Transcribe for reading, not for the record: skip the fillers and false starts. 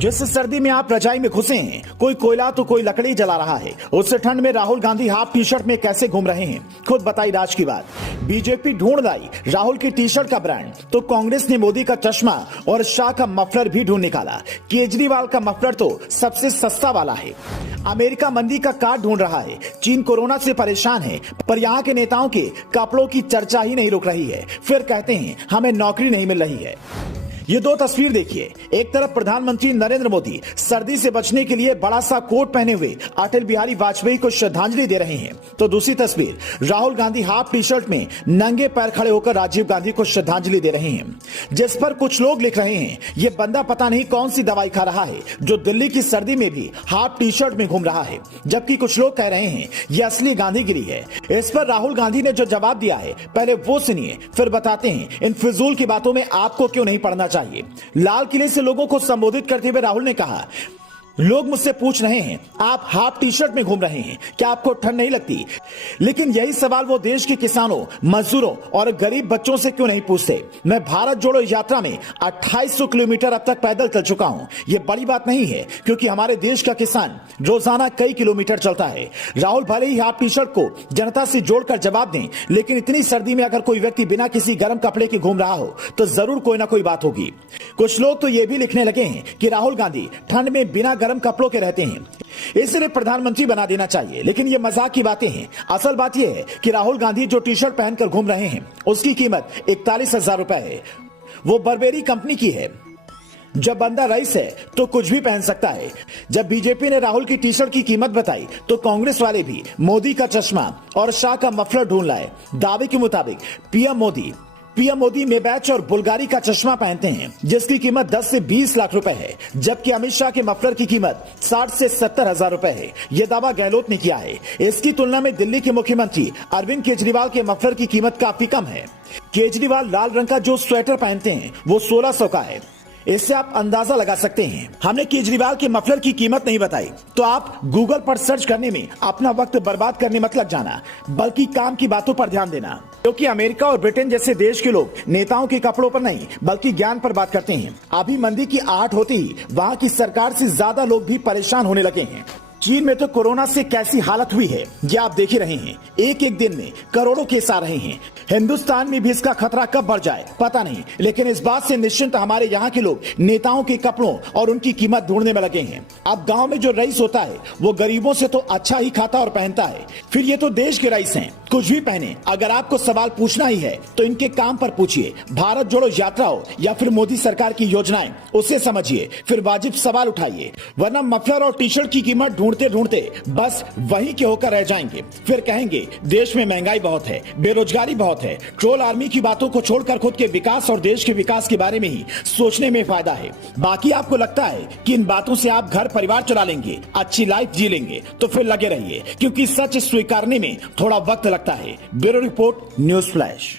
जिस सर्दी में आप रजाई में घुसे हैं, कोई कोयला तो कोई लकड़ी जला रहा है, उससे ठंड में Rahul Gandhi half T shirt में कैसे घूम रहे हैं, खुद बताई राज की बात। बीजेपी ढूंढ लाई राहुल की टी शर्ट का ब्रांड, तो कांग्रेस ने मोदी का चश्मा और शाह का मफलर भी ढूंढ निकाला। केजरीवाल का मफलर तो सबसे सस्ता वाला है। अमेरिका मंदी का कार्ड ढूंढ रहा है। चीन कोरोना से परेशान है, पर यहाँ के नेताओं के कपड़ों की चर्चा ही नहीं रुक रही है। फिर कहते हैं हमें नौकरी नहीं मिल रही है। ये दो तस्वीर देखिए। एक तरफ प्रधानमंत्री नरेंद्र मोदी सर्दी से बचने के लिए बड़ा सा कोट पहने हुए अटल बिहारी वाजपेयी को श्रद्धांजलि दे रहे हैं, तो दूसरी तस्वीर Rahul Gandhi half T shirt में नंगे पैर खड़े होकर राजीव गांधी को श्रद्धांजलि दे रहे हैं। जिस पर कुछ लोग लिख रहे हैं ये बंदा पता नहीं कौन सी दवाई खा रहा है जो दिल्ली की सर्दी में भी हाफ टी शर्ट में घूम रहा है, जबकि कुछ लोग कह रहे हैं ये असली गांधीगिरी है। इस पर राहुल गांधी ने जो जवाब दिया है पहले वो सुनिए, फिर बताते हैं इन फिजूल की बातों में आपको क्यों नहीं पड़ना चाहिए। लाल किले से लोगों को संबोधित करते हुए राहुल ने कहा, लोग मुझसे पूछ रहे हैं आप हाफ टी शर्ट में घूम रहे हैं, क्या आपको ठंड नहीं लगती? लेकिन यही सवाल वो देश के किसानों, मजदूरों और गरीब बच्चों से क्यों नहीं पूछते? मैं भारत जोड़ो यात्रा में 2800 किलोमीटर अब तक पैदल चल चुका हूं। ये बड़ी बात नहीं है, क्योंकि हमारे देश का किसान रोजाना कई किलोमीटर चलता है। राहुल भले ही हाफ टी शर्ट को जनता से जोड़कर जवाब दें, लेकिन इतनी सर्दी में अगर कोई व्यक्ति बिना किसी गर्म कपड़े के घूम रहा हो तो जरूर कोई ना कोई बात होगी। कुछ लोग तो ये भी लिखने लगे हैं कि राहुल गांधी ठंड में बिना गर्म कपड़ों के रहते हैं, इसलिए प्रधानमंत्री बना देना चाहिए। लेकिन ये मजाक की बातें हैं। असल बात यह है कि राहुल गांधी जो टी शर्ट पहनकर घूम रहे हैं उसकी कीमत 41,000 रुपए है। वो बर्बेरी कंपनी की है। जब बंदा रईस है तो कुछ भी पहन सकता है। जब बीजेपी ने राहुल की टी शर्ट की कीमत बताई तो कांग्रेस वाले भी मोदी का चश्मा और शाह का मफलर ढूंढ लाए। दावे के मुताबिक पीएम मोदी मेबैच और बुल्गारी का चश्मा पहनते हैं, जिसकी कीमत 10 से 20 लाख रुपए है, जबकि अमित शाह के मफलर की कीमत 60 से 70 हजार रुपए है। यह दावा गहलोत ने किया है। इसकी तुलना में दिल्ली के मुख्यमंत्री अरविंद केजरीवाल के मफलर की कीमत काफी कम है। केजरीवाल लाल रंग का जो स्वेटर पहनते हैं वो 1600 का है। इससे आप अंदाजा लगा सकते हैं। हमने केजरीवाल के मफलर की कीमत नहीं बताई, तो आप गूगल पर सर्च करने में अपना वक्त बर्बाद करने मत लग जाना, बल्कि काम की बातों पर ध्यान देना। क्योंकि अमेरिका और ब्रिटेन जैसे देश के लोग नेताओं के कपड़ों पर नहीं बल्कि ज्ञान पर बात करते हैं। अभी मंदी की आहट होते ही वहां की सरकार से ज्यादा लोग भी परेशान होने लगे हैं। चीन में तो कोरोना से कैसी हालत हुई है ये आप देख ही रहे हैं। एक एक दिन में करोड़ों केस आ रहे हैं। हिंदुस्तान में भी इसका खतरा कब बढ़ जाए पता नहीं, लेकिन इस बात से निश्चिंत हमारे यहाँ के लोग नेताओं के कपड़ों और उनकी कीमत ढूंढने में लगे हैं। अब गांव में जो रईस होता है वो गरीबों से तो अच्छा ही खाता और पहनता है। फिर ये तो देश के रईस हैं, कुछ भी पहने। अगर आपको सवाल पूछना ही है तो इनके काम पर पूछिए। भारत जोड़ो यात्रा हो या फिर मोदी सरकार की योजनाएं, उसे समझिए, फिर वाजिब सवाल उठाइए। वरना मफलर और टी शर्ट की कीमत ढूंढते ढूंढते बस वहीं के होकर रह जाएंगे। फिर कहेंगे देश में महंगाई बहुत है, बेरोजगारी बहुत है। ट्रोल आर्मी की बातों को छोड़कर खुद के विकास और देश के विकास के बारे में ही सोचने में फायदा है। बाकी आपको लगता है कि इन बातों से आप घर परिवार चला लेंगे, अच्छी लाइफ जी लेंगे, तो फिर लगे रहिए, क्योंकि सच स्वीकारने में थोड़ा वक्त लगता है। Bureau report, news flash.